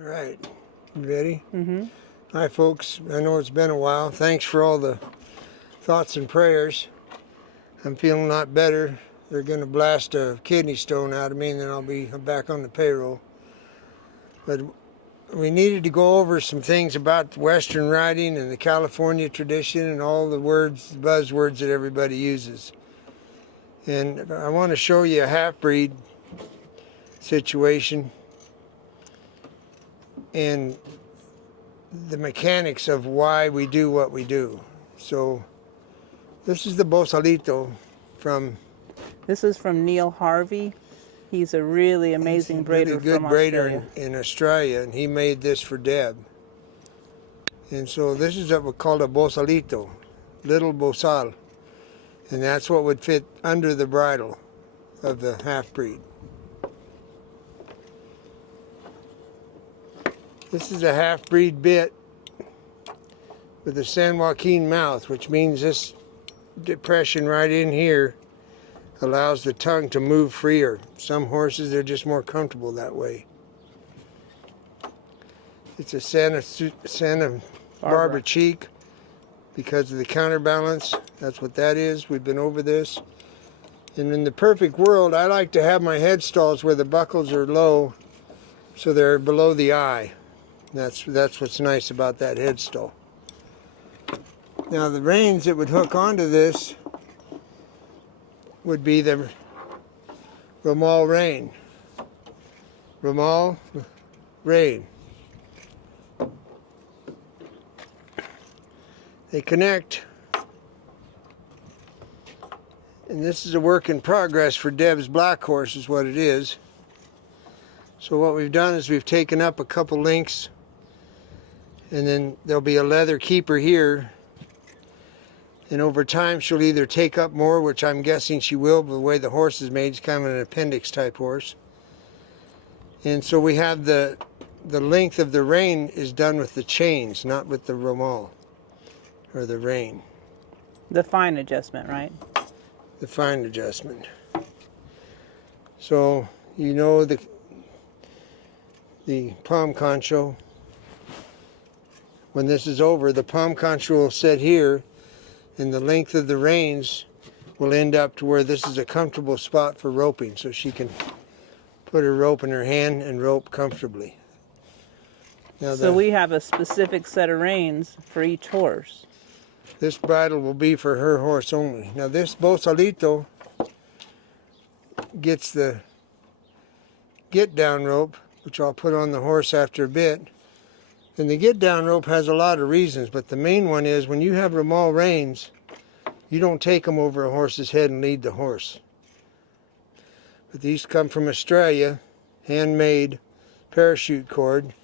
All right, you ready? Mm-hmm. Hi folks, I know it's been a while. Thanks for all the thoughts and prayers. I'm feeling a lot better. They're going to blast a kidney stone out of me and then I'll be back on the payroll. But we needed to go over some things about Western riding and the California tradition and all the words, buzzwords that everybody uses. And I want to show you a half-breed situation and the mechanics of why we do what we do. So this is the Bosalito from... This is from Neil Harvey. He's a really amazing braider really good from braider Australia. in Australia, and he made this for Deb. And so this is what we call a Bosalito, little Bosal. And that's what would fit under the bridle of the half-breed. This is a half-breed bit with a San Joaquin mouth, which means this depression right in here allows the tongue to move freer. Some horses are just more comfortable that way. It's a Santa Barbara cheek because of the counterbalance. That's what that is. We've been over this. And in the perfect world, I like to have my head stalls where the buckles are low, so they're below the eye. That's what's nice about that head stall. Now the reins that would hook onto this would be the Romal Rein. Romal Rein. They connect, and this is a work in progress for Deb's black horse is what it is. So what we've done is we've taken up a couple links, and then there'll be a leather keeper here, and over time she'll either take up more, which I'm guessing she will, but the way the horse is made, it's kind of an appendix type horse. And so we have the length of the rein is done with the chains, not with the romal, or the rein. The fine adjustment, right? The fine adjustment. So, you know the palm concho. When this is over, the palm concho will sit here, and the length of the reins will end up to where this is a comfortable spot for roping, so she can put her rope in her hand and rope comfortably. Now so we have a specific set of reins for each horse. This bridle will be for her horse only. Now this Bosalito gets the get down rope, which I'll put on the horse after a bit. And the get down rope has a lot of reasons, but the main one is when you have Romal reins, you don't take them over a horse's head and lead the horse. But these come from Australia, handmade parachute cord.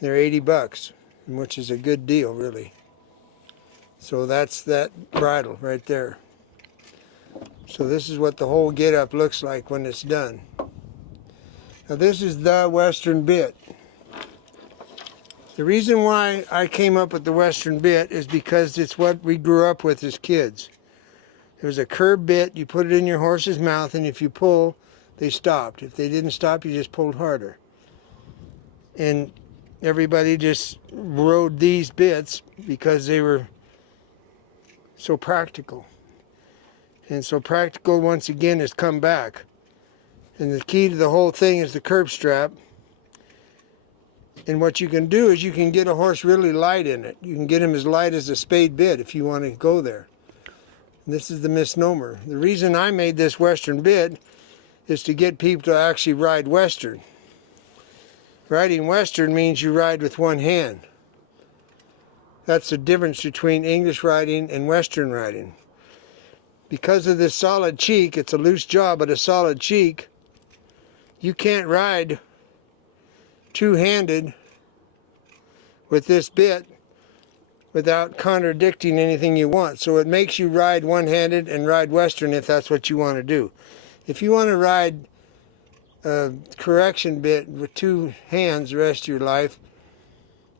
They're 80 bucks, which is a good deal really. So that's that bridle right there. So this is what the whole get up looks like when it's done. Now this is the Western bit. The reason why I came up with the Western bit is because it's what we grew up with as kids. There was a curb bit, you put it in your horse's mouth, and if you pull, they stopped. If they didn't stop, you just pulled harder. And everybody just rode these bits because they were so practical. And so practical, once again, has come back. And the key to the whole thing is the curb strap. And what you can do is you can get a horse really light in it. You can get him as light as a spade bit if you want to go there. And this is the misnomer. The reason I made this Western bit is to get people to actually ride Western. Riding Western means you ride with one hand. That's the difference between English riding and Western riding. Because of this solid cheek, it's a loose jaw but a solid cheek, you can't ride two-handed with this bit without contradicting anything you want. So it makes you ride one-handed and ride Western if that's what you want to do. If you want to ride a correction bit with two hands the rest of your life,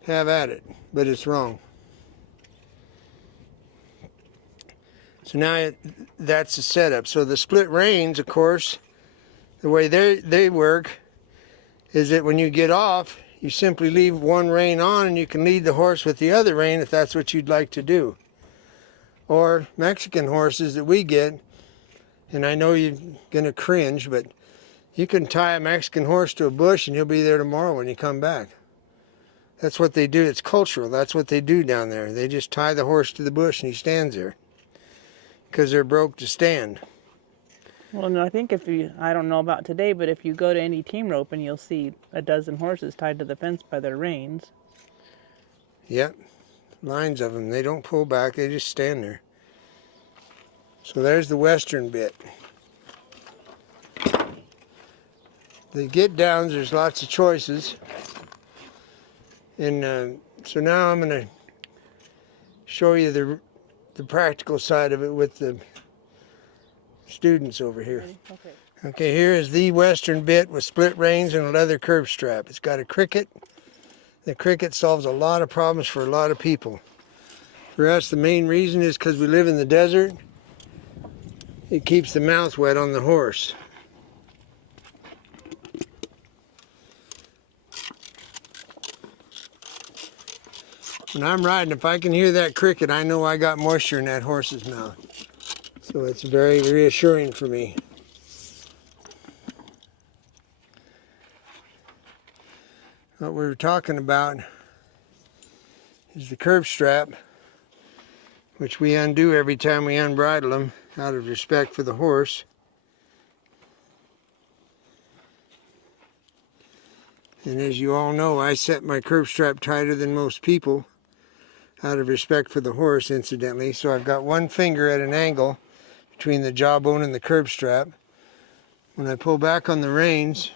have at it, but it's wrong. So now that's the setup. So the split reins, of course, the way they work is that when you get off, you simply leave one rein on and you can lead the horse with the other rein if that's what you'd like to do. Or Mexican horses that we get, and I know you're going to cringe, but you can tie a Mexican horse to a bush and he'll be there tomorrow when you come back. That's what they do. It's cultural. That's what they do down there. They just tie the horse to the bush and he stands there because they're broke to stand. Well, no, I think I don't know about today, but if you go to any team roping, you'll see a dozen horses tied to the fence by their reins. Yep, lines of them. They don't pull back. They just stand there. So there's the western bit. The get downs, there's lots of choices. And so now I'm going to show you the practical side of it with the students over here. Okay. Okay, here is the western bit with split reins and a leather curb strap. It's got a cricket. The cricket solves a lot of problems for a lot of people. For us, the main reason is because we live in the desert. It keeps the mouth wet on the horse. When I'm riding, if I can hear that cricket, I know I got moisture in that horse's mouth. So it's very reassuring for me. What we were talking about is the curb strap, which we undo every time we unbridle them out of respect for the horse. And as you all know, I set my curb strap tighter than most people out of respect for the horse, incidentally. So I've got one finger at an angle between the jawbone and the curb strap. When I pull back on the reins,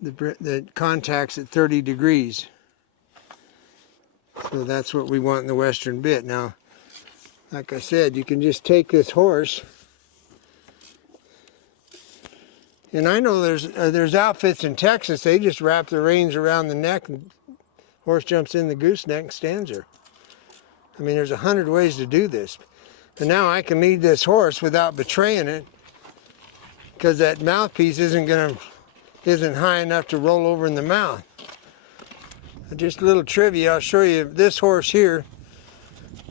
the contact's at 30 degrees. So that's what we want in the western bit. Now, like I said, you can just take this horse, and I know there's outfits in Texas, they just wrap the reins around the neck and horse jumps in the gooseneck and stands there. I mean, there's 100 ways to do this. But now I can lead this horse without betraying it, because that mouthpiece isn't high enough to roll over in the mouth. Just a little trivia, I'll show you this horse here.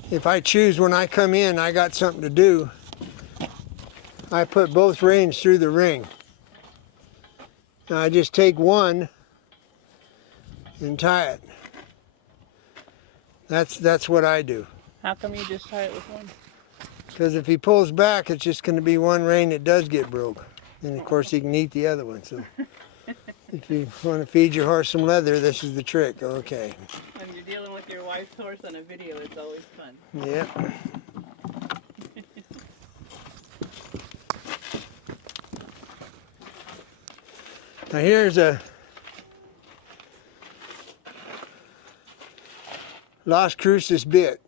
If I choose when I come in, I got something to do, I put both reins through the ring. Now I just take one and tie it. That's what I do. How come you just tie it with one? Because if he pulls back, it's just going to be one rein that does get broke. And of course he can eat the other one. So if you want to feed your horse some leather, this is the trick. Okay. When you're dealing with your wife's horse on a video, it's always fun. Yep. Now here's a Las Cruces bit.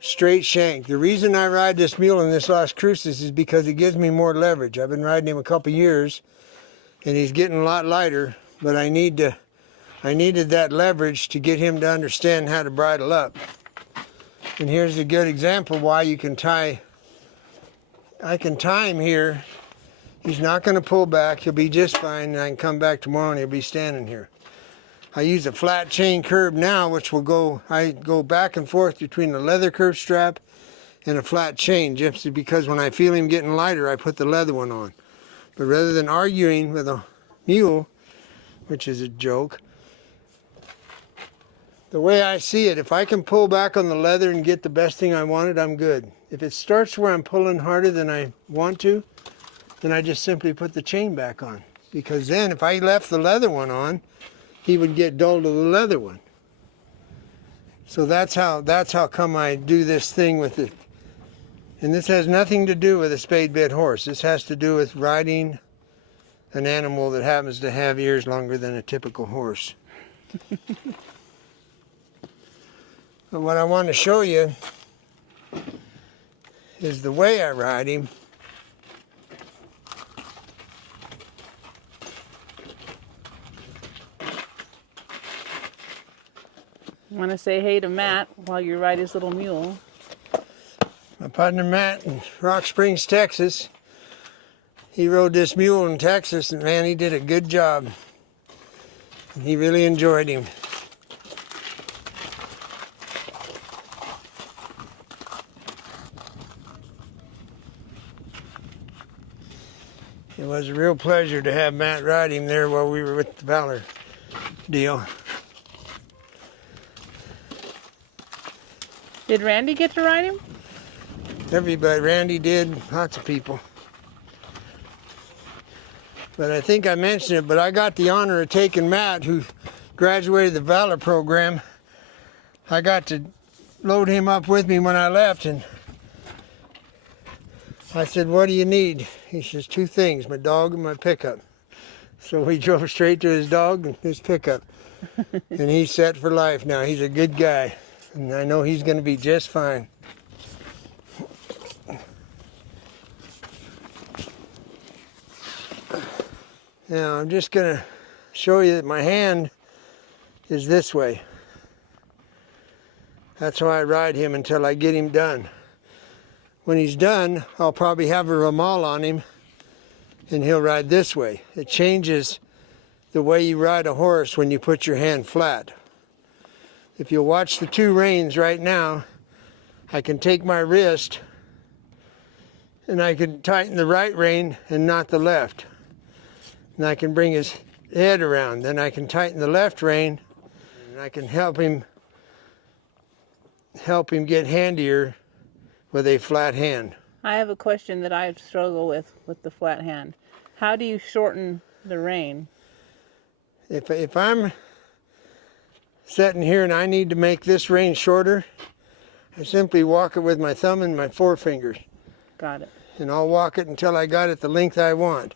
Straight shank. The reason I ride this mule in this Las Cruces is because it gives me more leverage. I've been riding him a couple years and he's getting a lot lighter, but I needed that leverage to get him to understand how to bridle up. And here's a good example why you can tie. I can tie him here. He's not going to pull back. He'll be just fine, and I can come back tomorrow and he'll be standing here. I use a flat chain curb now, which I go back and forth between the leather curb strap and a flat chain, just because when I feel him getting lighter, I put the leather one on. But rather than arguing with a mule, which is a joke, the way I see it, if I can pull back on the leather and get the best thing I wanted, I'm good. If it starts where I'm pulling harder than I want to, then I just simply put the chain back on. Because then if I left the leather one on, he would get dull to the leather one. So that's how come I do this thing with it. And this has nothing to do with a spade bit horse. This has to do with riding an animal that happens to have ears longer than a typical horse. But what I want to show you is the way I ride him. I want to say hey to Matt while you ride his little mule. My partner Matt in Rock Springs, Texas. He rode this mule in Texas, and man, he did a good job. He really enjoyed him. It was a real pleasure to have Matt ride him there while we were with the Valor deal. Did Randy get to ride him? Everybody, Randy did, lots of people. But I think I mentioned it, but I got the honor of taking Matt, who graduated the Valor program. I got to load him up with me when I left, and I said, "What do you need?" He says, "Two things, my dog and my pickup." So we drove straight to his dog and his pickup. And he's set for life now. He's a good guy, and I know he's going to be just fine. Now I'm just going to show you that my hand is this way. That's how I ride him until I get him done. When he's done, I'll probably have a Romal on him and he'll ride this way. It changes the way you ride a horse when you put your hand flat. If you'll watch the two reins right now, I can take my wrist and I can tighten the right rein and not the left. And I can bring his head around. Then I can tighten the left rein and I can help him get handier with a flat hand. I have a question that I struggle with the flat hand. How do you shorten the rein? If I'm sitting here and I need to make this rein shorter, I simply walk it with my thumb and my forefinger. Got it. And I'll walk it until I got it the length I want.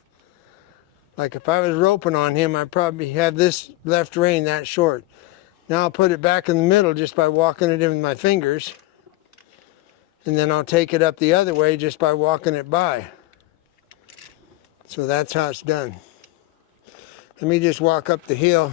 Like if I was roping on him, I'd probably have this left rein that short. Now I'll put it back in the middle just by walking it in with my fingers. And then I'll take it up the other way just by walking it by. So that's how it's done. Let me just walk up the hill.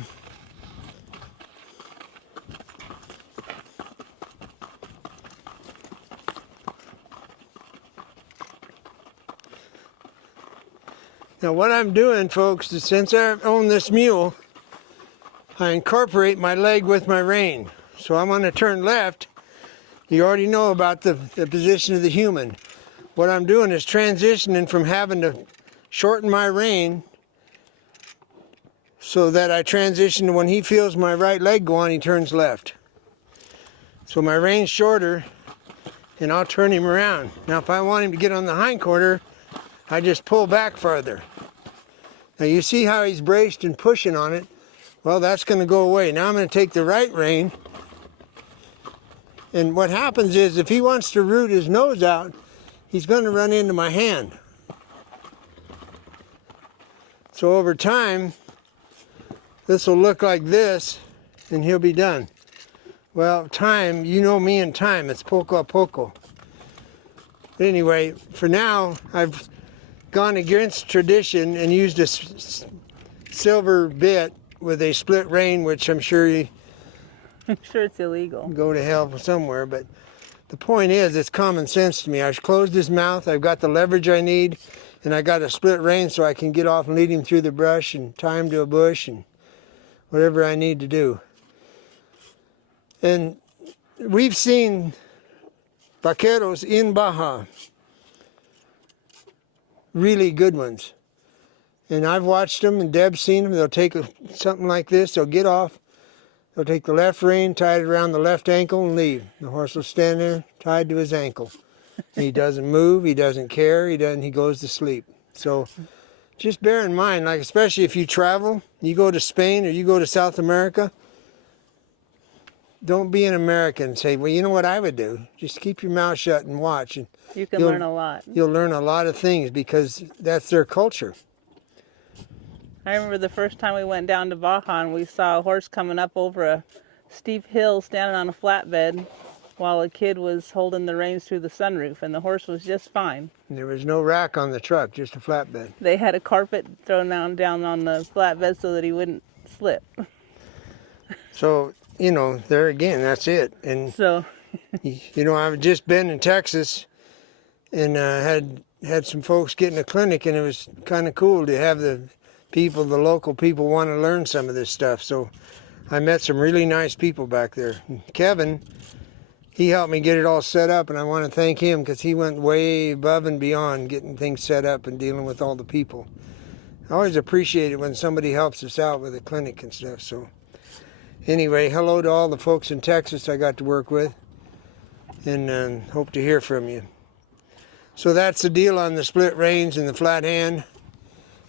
Now what I'm doing, folks, is since I own this mule, I incorporate my leg with my rein. So I'm going to turn left. You already know about the position of the human. What I'm doing is transitioning from having to shorten my rein so that I transition to when he feels my right leg go on, he turns left. So my rein's shorter and I'll turn him around. Now if I want him to get on the hindquarter, I just pull back farther. Now you see how he's braced and pushing on it? Well, that's going to go away. Now I'm going to take the right rein. And what happens is if he wants to root his nose out, he's going to run into my hand. So over time, this will look like this and he'll be done. Well, time, you know me and time, it's poco a poco. But anyway, for now, I've gone against tradition and used a silver bit with a split rein, which I'm sure it's illegal. Go to hell somewhere, but the point is, it's common sense to me. I've closed his mouth, I've got the leverage I need, and I got a split rein so I can get off and lead him through the brush and tie him to a bush and whatever I need to do. And we've seen vaqueros in Baja, really good ones. And I've watched them, and Deb's seen them. They'll take something like this, they'll get off, they'll take the left rein, tie it around the left ankle, and leave. The horse will stand there, tied to his ankle. And he doesn't move, he doesn't care, he goes to sleep. So just bear in mind, like especially if you travel, you go to Spain or you go to South America, don't be an American and say, well, you know what I would do? Just keep your mouth shut and watch. And you can learn a lot. You'll learn a lot of things because that's their culture. I remember the first time we went down to Baja and we saw a horse coming up over a steep hill standing on a flatbed while a kid was holding the reins through the sunroof, and the horse was just fine. And there was no rack on the truck, just a flatbed. They had a carpet thrown down on the flatbed so that he wouldn't slip. So, you know, there again, that's it. And so, you know, I've just been in Texas and had some folks get in a clinic, and it was kind of cool to have the people, the local people, want to learn some of this stuff. So I met some really nice people back there. Kevin, he helped me get it all set up, and I want to thank him because he went way above and beyond getting things set up and dealing with all the people. I always appreciate it when somebody helps us out with a clinic and stuff. So anyway, hello to all the folks in Texas I got to work with, and hope to hear from you. So that's the deal on the split reins and the flat hand.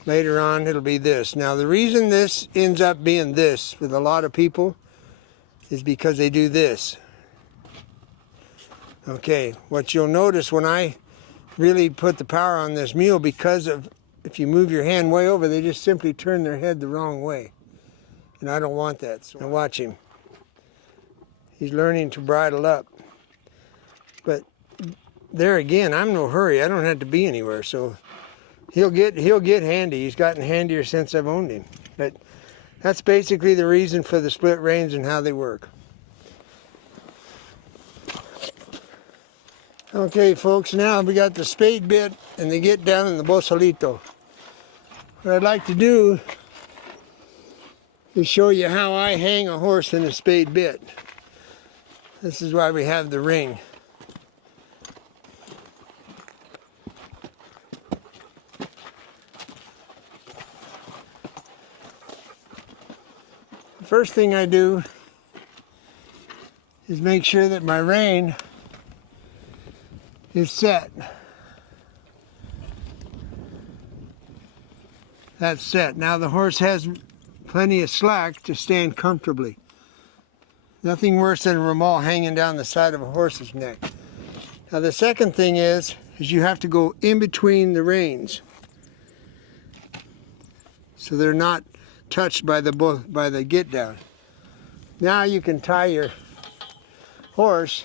Later on it'll be this. Now the reason this ends up being this with a lot of people is because they do this. Okay, what you'll notice when I really put the power on this mule, because of if you move your hand way over, they just simply turn their head the wrong way. And I don't want that. So now watch him. He's learning to bridle up. But there again, I'm in no hurry. I don't have to be anywhere, so he'll get handy. He's gotten handier since I've owned him. But that's basically the reason for the split reins and how they work. Okay, folks, now we got the spade bit and the get down in the bosalito. What I'd like to do is show you how I hang a horse in a spade bit. This is why we have the ring. The first thing I do is make sure that my rein is set. That's set. Now the horse has plenty of slack to stand comfortably. Nothing worse than a Romal hanging down the side of a horse's neck. Now the second thing is you have to go in between the reins, so they're not touched by the get down. Now you can tie your horse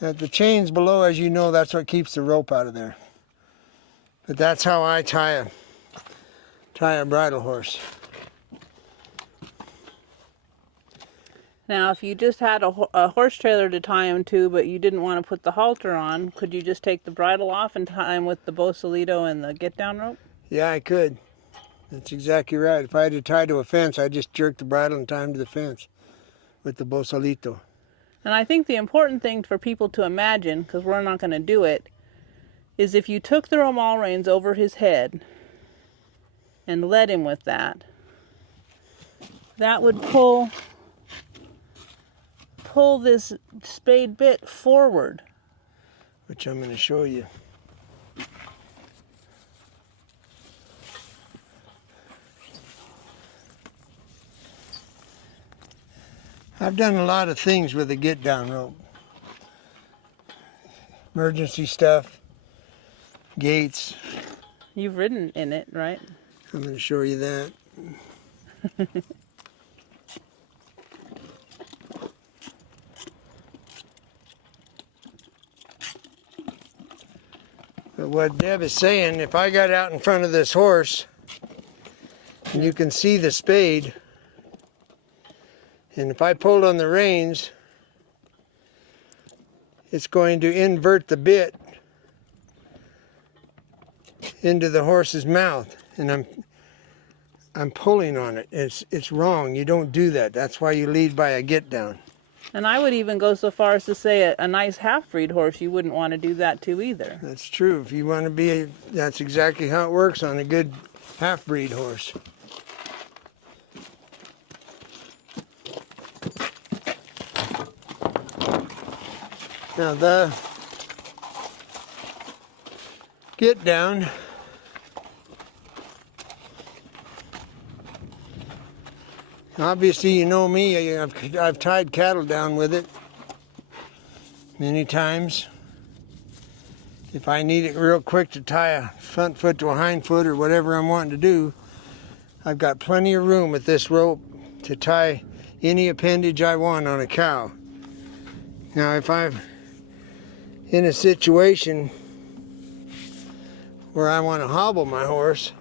at the chains below. As you know, that's what keeps the rope out of there. But that's how I tie a bridle horse. Now, if you just had a horse trailer to tie him to, but you didn't want to put the halter on, could you just take the bridle off and tie him with the bosalito and the get-down rope? Yeah, I could. That's exactly right. If I had to tie to a fence, I'd just jerk the bridle and tie him to the fence with the bosalito. And I think the important thing for people to imagine, because we're not going to do it, is if you took the Romal reins over his head and led him with that, that would pull this spade bit forward. Which I'm going to show you. I've done a lot of things with the get down rope. Emergency stuff, gates. You've ridden in it, right? I'm going to show you that. But what Deb is saying, if I got out in front of this horse, and you can see the spade, and if I pulled on the reins, it's going to invert the bit into the horse's mouth, and I'm pulling on it. It's wrong. You don't do that. That's why you lead by a get down. And I would even go so far as to say a nice half-breed horse, you wouldn't want to do that to either. That's true. If you want to be that's exactly how it works on a good half-breed horse. Now the get down obviously, you know me, I've tied cattle down with it many times. If I need it real quick to tie a front foot to a hind foot or whatever I'm wanting to do, I've got plenty of room with this rope to tie any appendage I want on a cow. Now if I'm in a situation where I want to hobble my horse,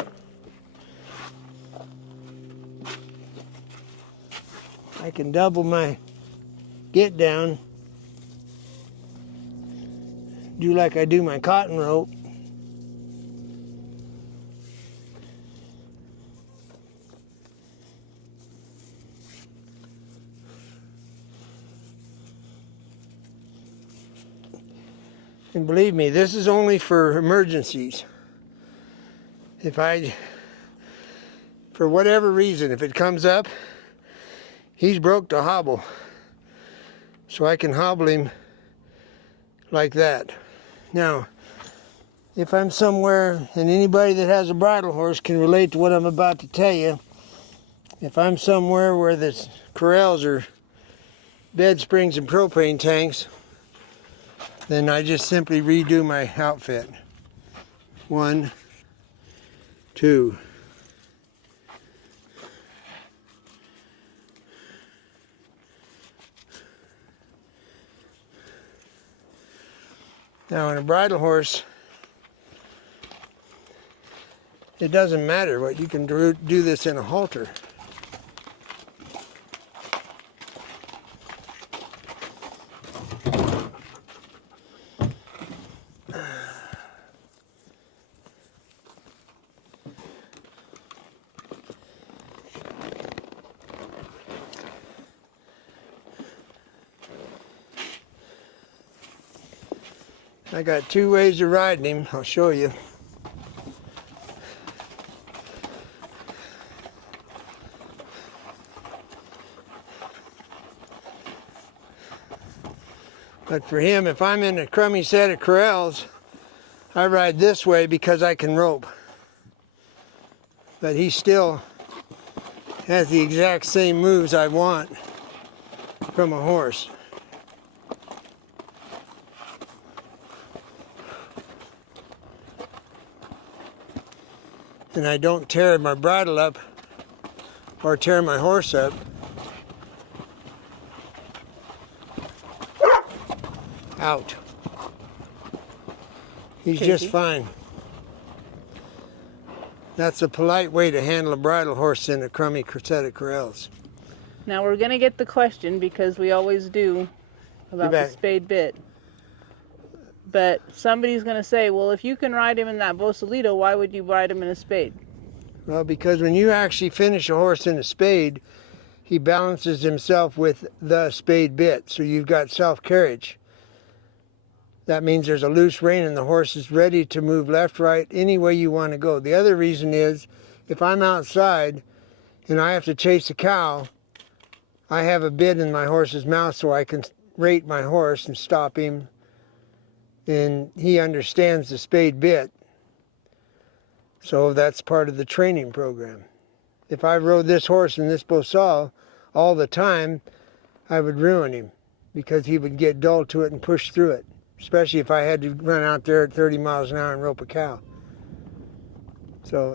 I can double my get down, do like I do my cotton rope. And believe me, this is only for emergencies. If for whatever reason, if it comes up, he's broke the hobble. So I can hobble him like that. Now, if I'm somewhere, and anybody that has a bridle horse can relate to what I'm about to tell you, if I'm somewhere where the corrals are bed springs and propane tanks, then I just simply redo my outfit. 1, 2. Now on a bridle horse, it doesn't matter what, you can do this in a halter. I got 2 ways of riding him. I'll show you. But for him, if I'm in a crummy set of corrals, I ride this way because I can rope. But he still has the exact same moves I want from a horse. And I don't tear my bridle up or tear my horse up. Out. He's just fine. That's a polite way to handle a bridle horse in a crummy set of corrals. Now we're going to get the question, because we always do, about the spade bit. But somebody's going to say, well, if you can ride him in that Bosalito, why would you ride him in a spade? Well, because when you actually finish a horse in a spade, he balances himself with the spade bit. So you've got self-carriage. That means there's a loose rein and the horse is ready to move left, right, any way you want to go. The other reason is, if I'm outside and I have to chase a cow, I have a bit in my horse's mouth so I can rate my horse and stop him. And he understands the spade bit. So that's part of the training program. If I rode this horse in this Bosal all the time, I would ruin him, because he would get dull to it and push through it, especially if I had to run out there at 30 miles an hour and rope a cow. So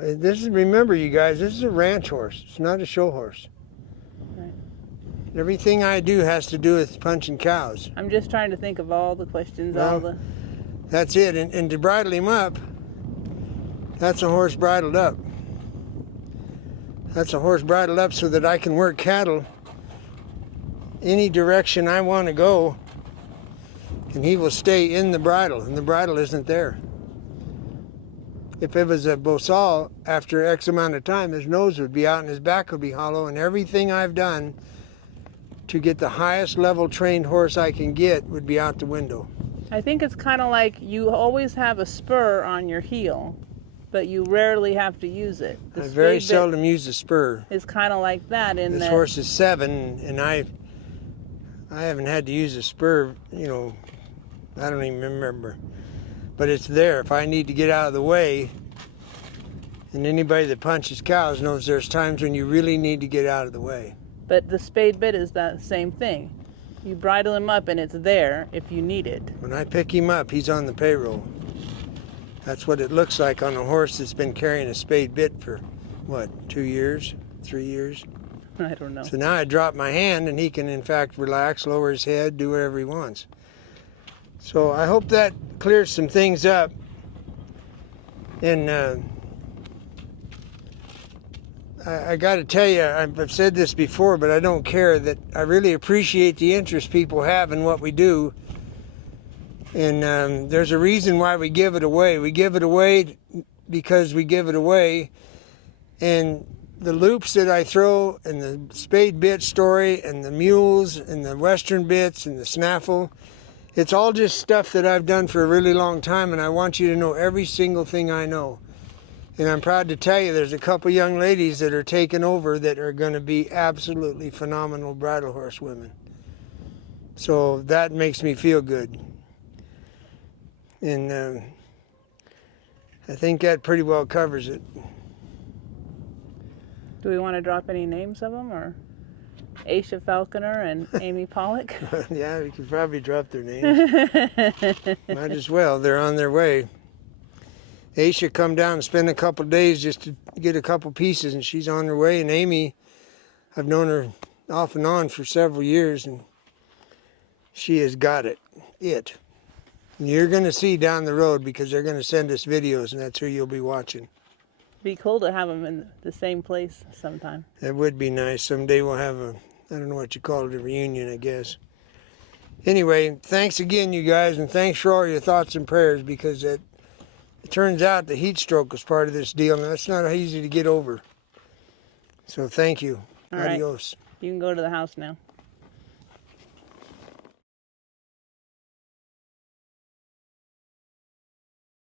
remember you guys, this is a ranch horse. It's not a show horse. Right. Everything I do has to do with punching cows. I'm just trying to think of all the questions, That's it, and to bridle him up, that's a horse bridled up. That's a horse bridled up so that I can work cattle any direction I want to go, and he will stay in the bridle, and the bridle isn't there. If it was a Bosal, after X amount of time, his nose would be out and his back would be hollow, and everything I've done to get the highest level trained horse I can get would be out the window. I think it's kind of like you always have a spur on your heel, but you rarely have to use it. I very seldom use a spur. It's kind of like that in this horse is 7, and I haven't had to use a spur, I don't even remember. But it's there. If I need to get out of the way, and anybody that punches cows knows there's times when you really need to get out of the way. But the spade bit is that same thing. You bridle him up and it's there if you need it. When I pick him up, he's on the payroll. That's what it looks like on a horse that's been carrying a spade bit for, 2 years, 3 years? I don't know. So now I drop my hand and he can, in fact, relax, lower his head, do whatever he wants. So I hope that clears some things up. And I got to tell you, I've said this before, but I don't care, that I really appreciate the interest people have in what we do. And there's a reason why we give it away. We give it away because we give it away. And the loops that I throw, and the spade bit story, and the mules, and the western bits, and the snaffle, it's all just stuff that I've done for a really long time, and I want you to know every single thing I know. And I'm proud to tell you there's a couple young ladies that are taking over that are going to be absolutely phenomenal bridle horse women. So that makes me feel good. And I think that pretty well covers it. Do we want to drop any names of them, or Aisha Falconer and Amy Pollock? Yeah, we could probably drop their names. Might as well. They're on their way. Aisha come down and spend a couple days just to get a couple pieces, and she's on her way. And Amy, I've known her off and on for several years, and she has got it. And you're going to see down the road, because they're going to send us videos, and that's who you'll be watching. Be cool to have them in the same place sometime. That would be nice. Someday we'll have I don't know what you call it, a reunion, I guess. Anyway, thanks again, you guys, and thanks for all your thoughts and prayers, because it turns out the heat stroke was part of this deal, and that's not easy to get over. So thank you. All right. Adios. You can go to the house now.